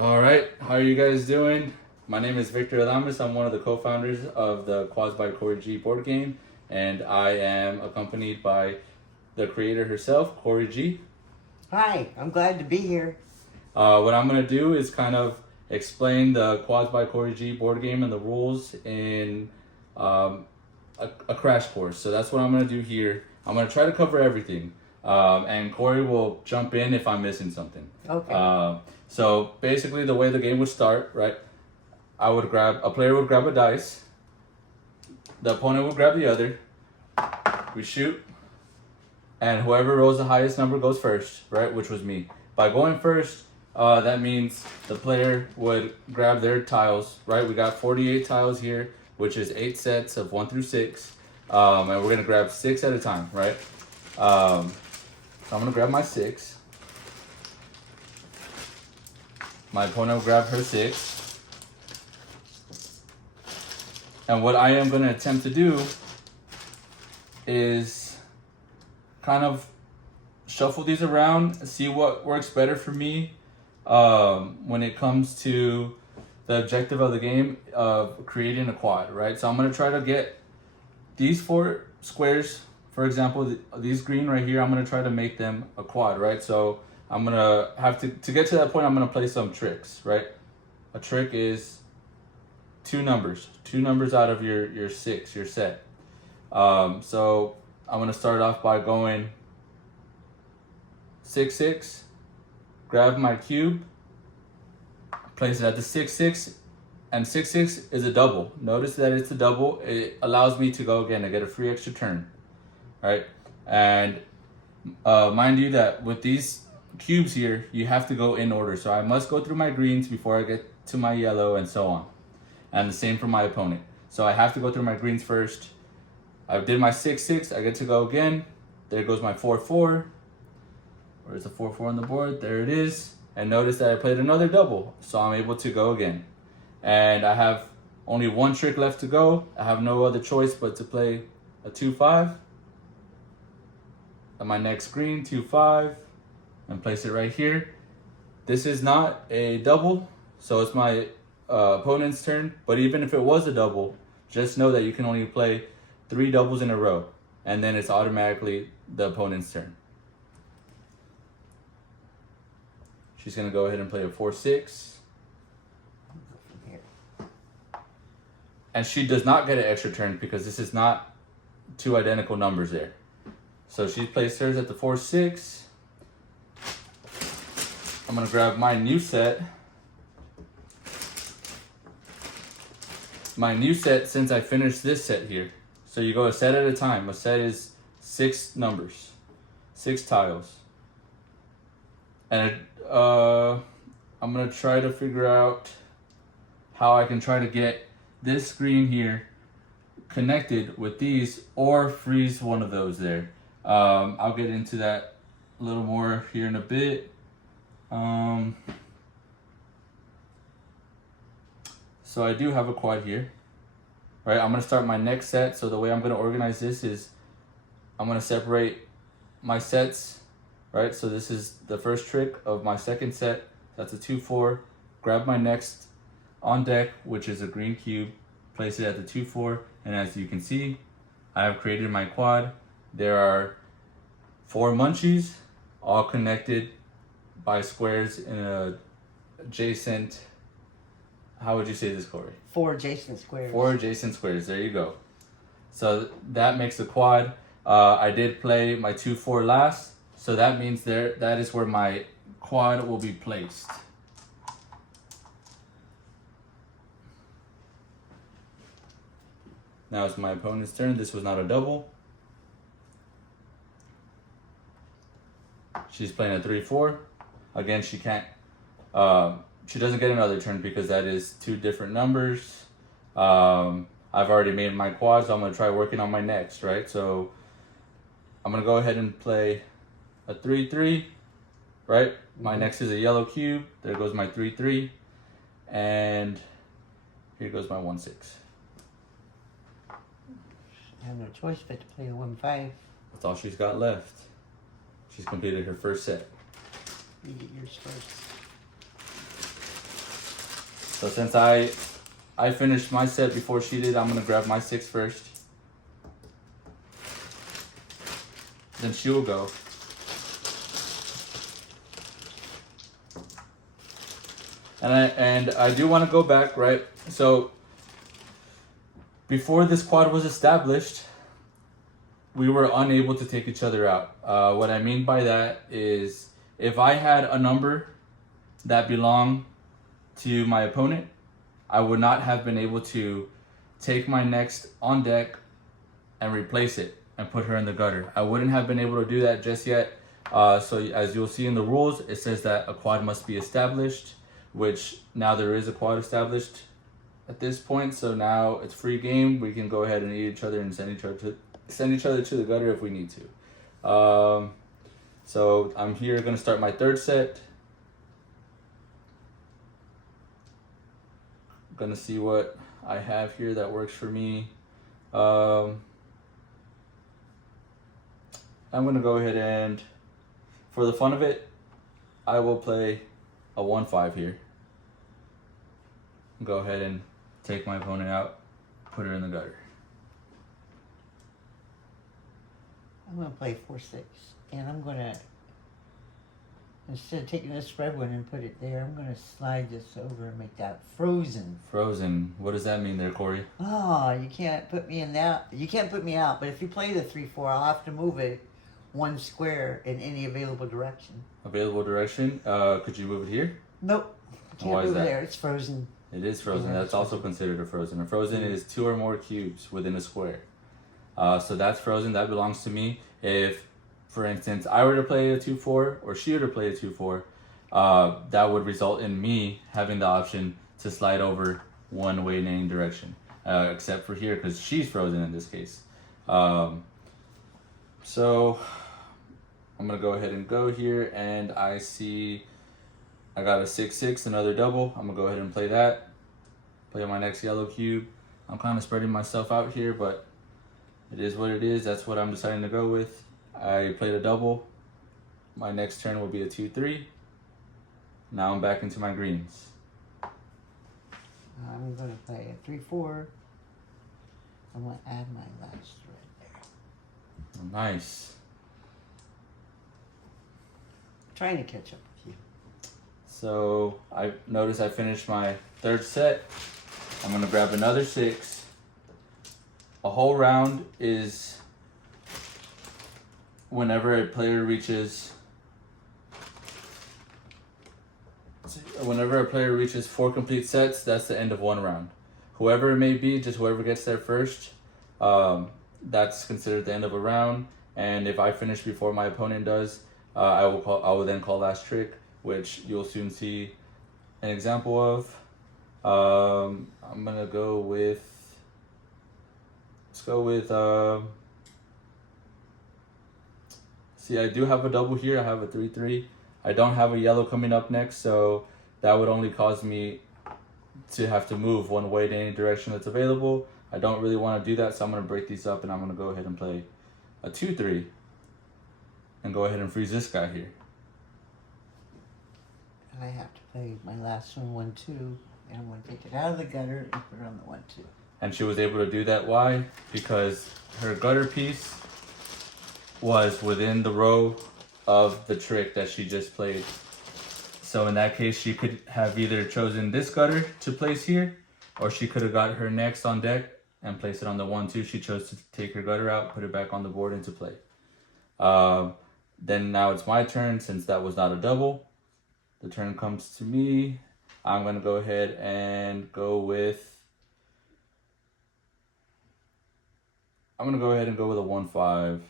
All right, how are you guys doing? My name is Victor Adames. I'm one of the co-founders of the Quads by Cory G board game, and I am accompanied by the creator herself, Cory G. Hi, I'm glad to be here. What I'm gonna do is kind of explain the Quads by Cory G board game and the rules in um, a crash course. So that's what I'm gonna do here. I'm gonna try to cover everything, and Cory will jump in if I'm missing something. Okay. So basically, the way the game would start, right? A player would grab a dice, the opponent would grab the other, we shoot, and whoever rolls the highest number goes first, right? Which was me. By going first, that means the player would grab their tiles, right? We got 48 tiles here, which is 8 sets of 1 through 6. And we're going to grab 6 at a time, right? So I'm going to grab my 6. My opponent will grab her 6. And what I am going to attempt to do is kind of shuffle these around, see what works better for me when it comes to the objective of the game of creating a quad, right? So I'm going to try to get these 4 squares, for example, these green right here, I'm going to try to make them a quad, right? So I'm going to have to get to that point, I'm going to play some tricks, right? A trick is two numbers out of your 6, your set. So I'm going to start off by going 6 6, grab my cube, place it at the 6 6, and 6 6 is a double. Notice that it's a double. It allows me to go again. I get a free extra turn, right? And mind you that with these cubes here, you have to go in order. So I must go through my greens before I get to my yellow, and so on. And the same for my opponent. So I have to go through my greens first. I did my 6 6. I get to go again. There goes my 4 4. Where's the 4 4 on the board? There it is. And notice that I played another double. So I'm able to go again. And I have only one trick left to go. I have no other choice but to play a 2 5. On my next green, 2 5. And place it right here. This is not a double. So it's my opponent's turn. But even if it was a double, just know that you can only play 3 doubles in a row. And then it's automatically the opponent's turn. She's going to go ahead and play a 4 6. And she does not get an extra turn because this is not 2 identical numbers there. So she placed hers at the 4 6. I'm going to grab my new set. My new set since I finished this set here. So you go a set at a time. A set is 6 numbers, 6 tiles. And I'm going to try to figure out how I can try to get this screen here connected with these or freeze one of those there. I'll get into that a little more here in a bit. So I do have a quad here, right? I'm going to start my next set. So the way I'm going to organize this is I'm going to separate my sets, right? So this is the first trick of my second set. That's a 2 4. Grab my next on deck, which is a green cube, place it at the 2 4, and as you can see, I have created my quad. There are 4 munchies, all connected by squares in a adjacent. How would you say this, Cory? 4 adjacent squares. 4 adjacent squares. There you go. So that makes a quad. I did play my 2 4 last, so that means that is where my quad will be placed. Now it's my opponent's turn. This was not a double. She's playing a 3 4. Again, she can't. She doesn't get another turn because that is 2 different numbers. I've already made my quad, so I'm gonna try working on my next, right? So I'm gonna go ahead and play a 3 3, right? My next is a yellow cube. There goes my 3 3, and here goes my 1 6. I have no choice but to play a 1 5. That's all she's got left. She's completed her first set. You get yours first. So since I finished my set before she did, I'm gonna grab my 6 first. Then she will go. And I do want to go back, right? So before this quad was established, we were unable to take each other out. What I mean by that is if I had a number that belonged to my opponent, I would not have been able to take my next on deck and replace it and put her in the gutter. I wouldn't have been able to do that just yet. So as you'll see in the rules, it says that a quad must be established, which now there is a quad established at this point. So now it's free game. We can go ahead and eat each other and send each other to the gutter if we need to. So I'm here gonna start my 3rd set. Gonna see what I have here that works for me. I'm gonna go ahead and, for the fun of it, I will play a 1-5 here. Go ahead and take my opponent out, put her in the gutter. I'm gonna play 4-6, and I'm gonna, instead of taking this red one and put it there, I'm gonna slide this over and make that frozen. Frozen. What does that mean there, Cory? Oh, you can't put me in that. You can't put me out. But if you play the 3-4, I'll have to move it 1 square in any available direction. Available direction. Could you move it here? Nope. Can't Why is move it that? there. It's frozen. It is frozen. Yeah, That's also considered a frozen. A frozen is 2 or more cubes within a square. So that's frozen. That belongs to me. If, for instance, I were to play a 2-4 or she were to play a 2-4, that would result in me having the option to slide over 1 way in any direction, except for here because she's frozen in this case. So I'm gonna go ahead and go here, and I see I got a 6-6, another double. I'm gonna go ahead and play that. Play my next yellow cube. I'm kind of spreading myself out here, but it is what it is. That's what I'm deciding to go with. I played a double. My next turn will be a 2-3. Now I'm back into my greens. I'm gonna play a 3-4. I'm gonna add my last thread there. Nice. Trying to catch up with you. So I notice I finished my 3rd set. I'm gonna grab another 6. A whole round is whenever a player reaches 4 complete sets. That's the end of 1 round. Whoever it may be, just whoever gets there first, that's considered the end of a round. And if I finish before my opponent does, I will then call last trick, which you'll soon see an example of. I'm gonna go with, see, I do have a double here. I have a 3-3. I don't have a yellow coming up next, so that would only cause me to have to move 1 way to any direction that's available. I don't really want to do that, so I'm gonna break these up, and I'm gonna go ahead and play a 2-3 and go ahead and freeze this guy here. And I have to play my last one 1-2, and I'm gonna take it out of the gutter and put it on the 1-2. And she was able to do that. Why? Because her gutter piece was within the row of the trick that she just played. So in that case, she could have either chosen this gutter to place here, or she could have got her next on deck and place it on the 1-2. She chose to take her gutter out, put it back on the board into play. Then now it's my turn. Since that was not a double, the turn comes to me. I'm going to go ahead and go with, a 1-5.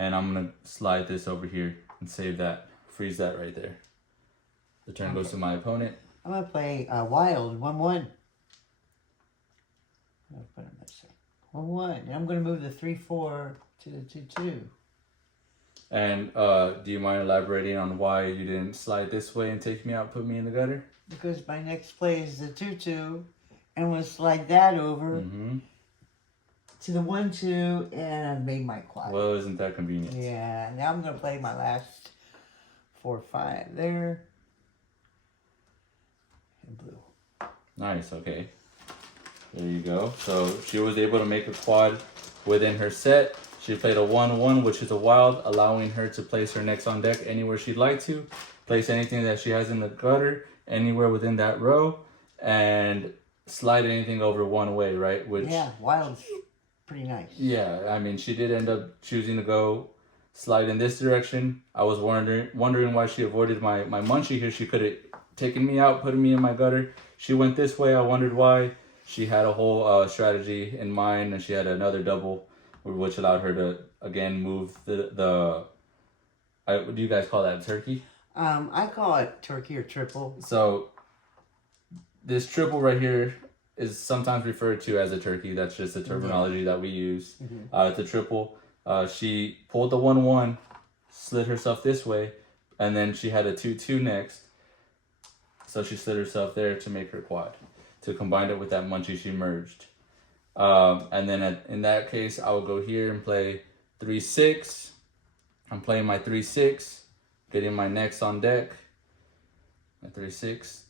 And I'm going to slide this over here and save that, freeze that right there. The turn goes to my opponent. I'm gonna play wild 1-1. I'll put it this way. 1-1. And I'm gonna move the 3-4 to the 2-2. And do you mind elaborating on why you didn't slide this way and take me out, put me in the gutter? Because my next play is the 2-2, and I'm gonna slide that over to the 1-2, and I've made my quad. Well, isn't that convenient? Yeah. Now I'm gonna play my last 4-5 there. And blue. Nice, okay. There you go. So she was able to make a quad within her set. She played a 1-1, which is a wild, allowing her to place her next on deck anywhere she'd like to. Place anything that she has in the gutter anywhere within that row, and slide anything over one way, right? Which, yeah, wild's pretty nice. yeah, I mean, she did end up choosing to go slide in this direction. I was wondering why she avoided my munchie here. She could have taken me out, putting me in my gutter. She went this way. I wondered why. She had a whole strategy in mind, and she had another double, which allowed her to, again, move what do you guys call that, turkey? I call it turkey or triple. So this triple right here is sometimes referred to as a turkey. That's just the terminology that we use. It's a triple. She pulled the 1-1, slid herself this way, and then she had a 2-2 next. So she slid herself there to make her quad, to combine it with that munchie she merged. And then in that case, I would go here and play 3-6. I'm playing my 3-6, getting my next on deck. My 3-6.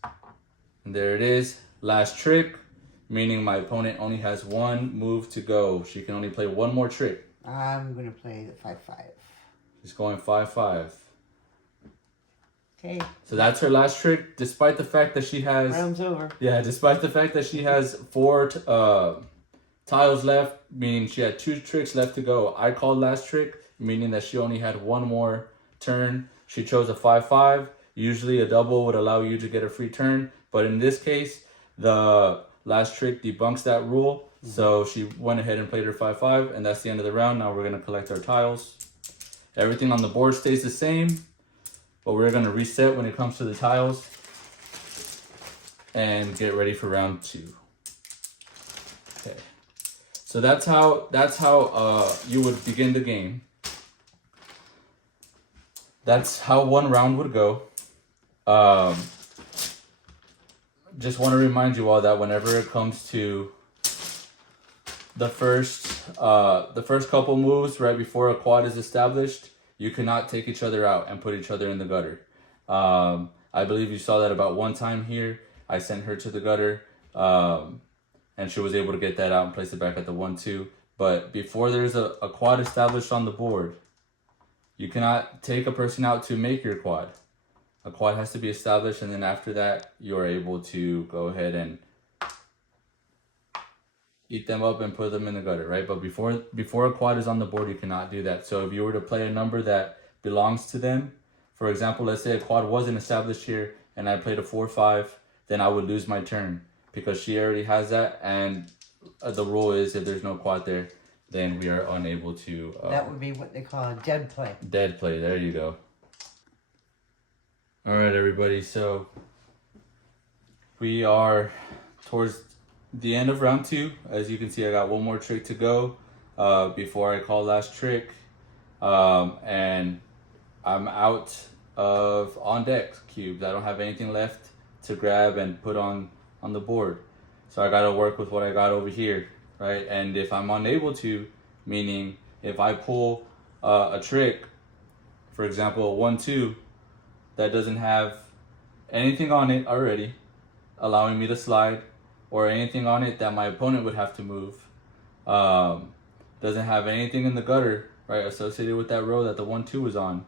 And there it is. Last trick, meaning my opponent only has one move to go. She can only play one more trick. I'm going to play the 5-5. She's going 5-5. Okay. So that's her last trick, despite the fact that she has... Round's over. Yeah, despite the fact that she has 4 tiles left, meaning she had 2 tricks left to go. I called last trick, meaning that she only had one more turn. She chose a 5-5. Usually a double would allow you to get a free turn. But in this case, the last trick debunks that rule. So she went ahead and played her 5-5, and that's the end of the round. Now we're going to collect our tiles. Everything on the board stays the same, but we're going to reset when it comes to the tiles and get ready for round 2. Okay. So that's how you would begin the game. That's how one round would go. Just want to remind you all that whenever it comes to the first couple moves right before a quad is established, you cannot take each other out and put each other in the gutter. I believe you saw that about one time here. I sent her to the gutter, and she was able to get that out and place it back at the 1-2. But before there's a quad established on the board, you cannot take a person out to make your quad. A quad has to be established, and then after that, you're able to go ahead and eat them up and put them in the gutter, right? But before a quad is on the board, you cannot do that. So if you were to play a number that belongs to them, for example, let's say a quad wasn't established here, and I played a 4-5, then I would lose my turn because she already has that, and the rule is if there's no quad there, then we are unable to... that would be what they call a dead play. Dead play, there you go. All right, everybody, so we are towards the end of round 2. As you can see, I got one more trick to go before I call last trick. And I'm out of on deck cubes. I don't have anything left to grab and put on the board. So I got to work with what I got over here, right? And if I'm unable to, meaning if I pull a trick, for example, a 1-2, that doesn't have anything on it already, allowing me to slide, or anything on it that my opponent would have to move, doesn't have anything in the gutter, right, associated with that row that the 1-2 was on.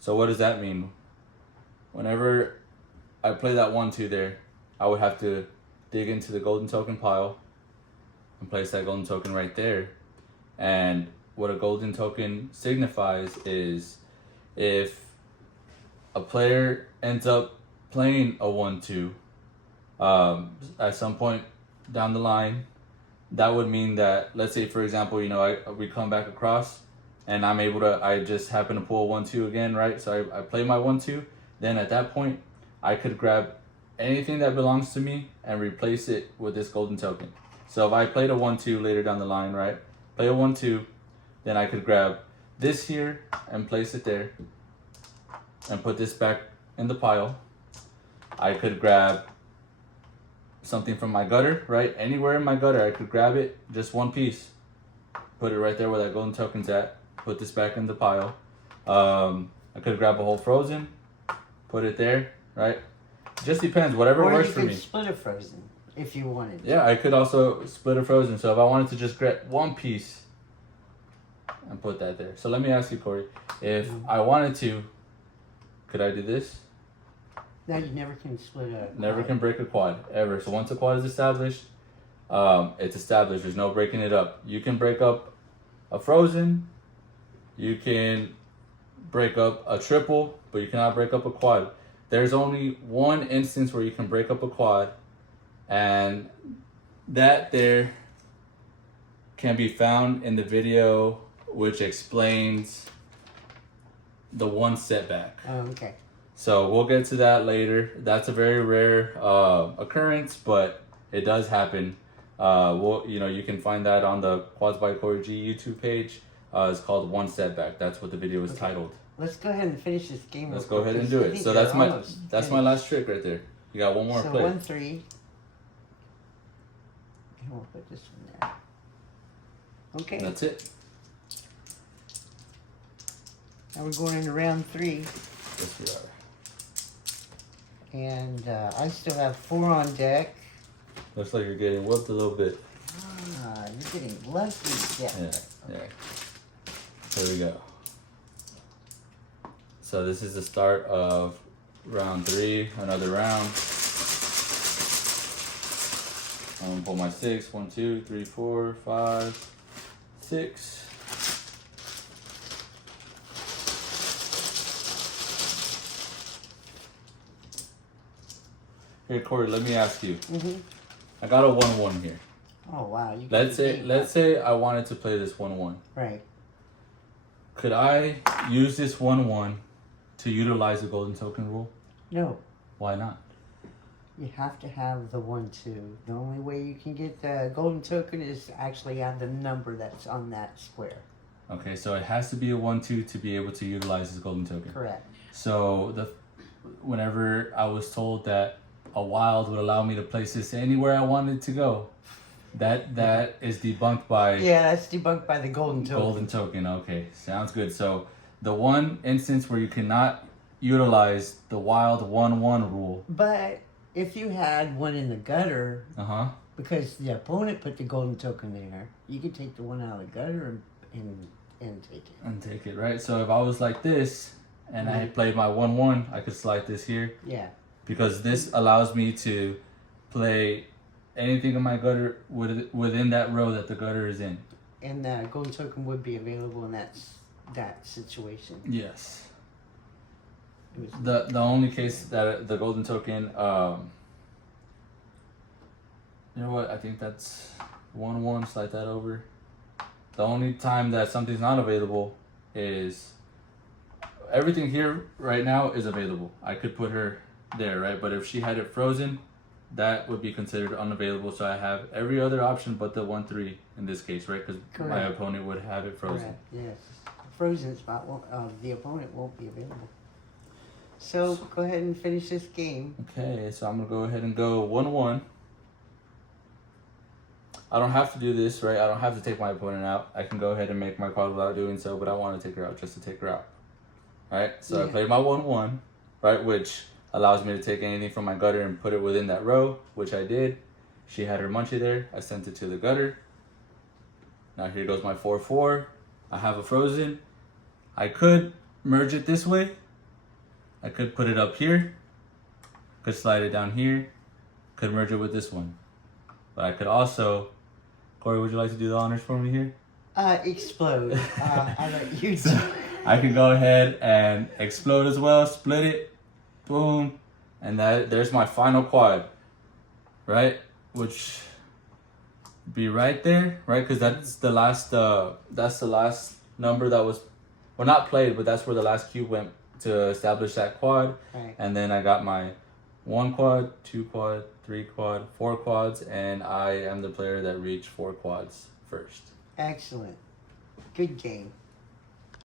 So what does that mean? Whenever I play that 1-2 there, I would have to dig into the golden token pile and place that golden token right there. And what a golden token signifies is if a player ends up playing a 1-2 at some point down the line, that would mean that, let's say for example, we come back across and I just happen to pull a 1-2 again, right? So I play my 1-2, then at that point I could grab anything that belongs to me and replace it with this golden token. So if I played a 1-2 later down the line, right, play a 1-2, then I could grab this here and place it there and put this back in the pile. I could grab something from my gutter, right? Anywhere in my gutter, I could grab it, just one piece, put it right there where that golden token's at, put this back in the pile. I could grab a whole frozen, put it there, right? Just depends, whatever Or works you for could me. split a frozen. if you wanted. Yeah, I could also split a frozen. So if I wanted to just get one piece and put that there. So let me ask you, Cory, if I wanted to, could I do this? Now you never can split a. Never can break a quad ever. So once a quad is established, it's established. There's no breaking it up. You can break up a frozen. You can break up a triple, but you cannot break up a quad. There's only one instance where you can break up a quad, and that there can be found in the video which explains the one setback. Oh, okay. So we'll get to that later. That's a very rare occurrence, but it does happen. You can find that on the Quads by Cory G YouTube page. It's called One Setback. That's what the video is titled. Let's go ahead and finish this game. Let's go ahead and do it. So that's my last trick right there. You got one more play. So 1-3. And we'll put this one there. Okay. That's it. Now we're going into round 3. Yes, we are. And I still have 4 on deck. Looks like you're getting whooped a little bit. Ah, you're getting lucky. Yeah. Yeah. There we go. So this is the start of round 3, another round. I'm gonna pull my 6. 1, 2, 3, 4, 5, 6. Here, Cory, let me ask you. I got a 1-1 here. Oh wow! Let's say I wanted to play this 1-1. Right. Could I use this 1-1 to utilize the golden token rule? No. Why not? You have to have the 1-2. The only way you can get the golden token is to actually have the number that's on that square. Okay, so it has to be a 1-2 to be able to utilize this golden token. Correct. So whenever I was told that a wild would allow me to place this anywhere I wanted to go, that is debunked by... Yeah, that's debunked by the golden token. Golden token, okay. Sounds good. So the one instance where you cannot utilize the wild 1-1 rule. But if you had one in the gutter, because the opponent put the golden token there, you could take the one out of the gutter and take it. And take it, right? So if I was like this, and I had played my 1-1, I could slide this here. Yeah. Because this allows me to play anything in my gutter within that row that the gutter is in. And the golden token would be available in that situation. Yes. The only case that the golden token, you know what? I think that's 1-1. Slide that over. The only time that something's not available is everything here right now is available. I could put her there, right? But if she had it frozen, that would be considered unavailable. So I have every other option but the 1-3 in this case, right? Because my opponent would have it frozen. Correct. Yes. Frozen spot, the opponent won't be available. So go ahead and finish this game. Okay, so I'm going to go ahead and go 1-1. I don't have to do this, right? I don't have to take my opponent out. I can go ahead and make my quad without doing so, but I want to take her out just to take her out. Right? So I played my 1-1, right? Which allows me to take anything from my gutter and put it within that row, which I did. She had her munchie there. I sent it to the gutter. Now here goes my 4-4. I have a frozen. I could merge it this way. I could put it up here. Could slide it down here. Could merge it with this one. But I could also... Cory, would you like to do the honors for me here? Explode. I'll let you do. I can go ahead and explode as well. Split it. Boom. And there's my final quad. Right? Which be right there, right? Because that's the last number that was, well, not played, but that's where the last cube went to establish that quad. Right. And then I got my 1 quad, 2 quad, 3 quad, 4 quads, and I am the player that reached 4 quads first. Excellent. Good game.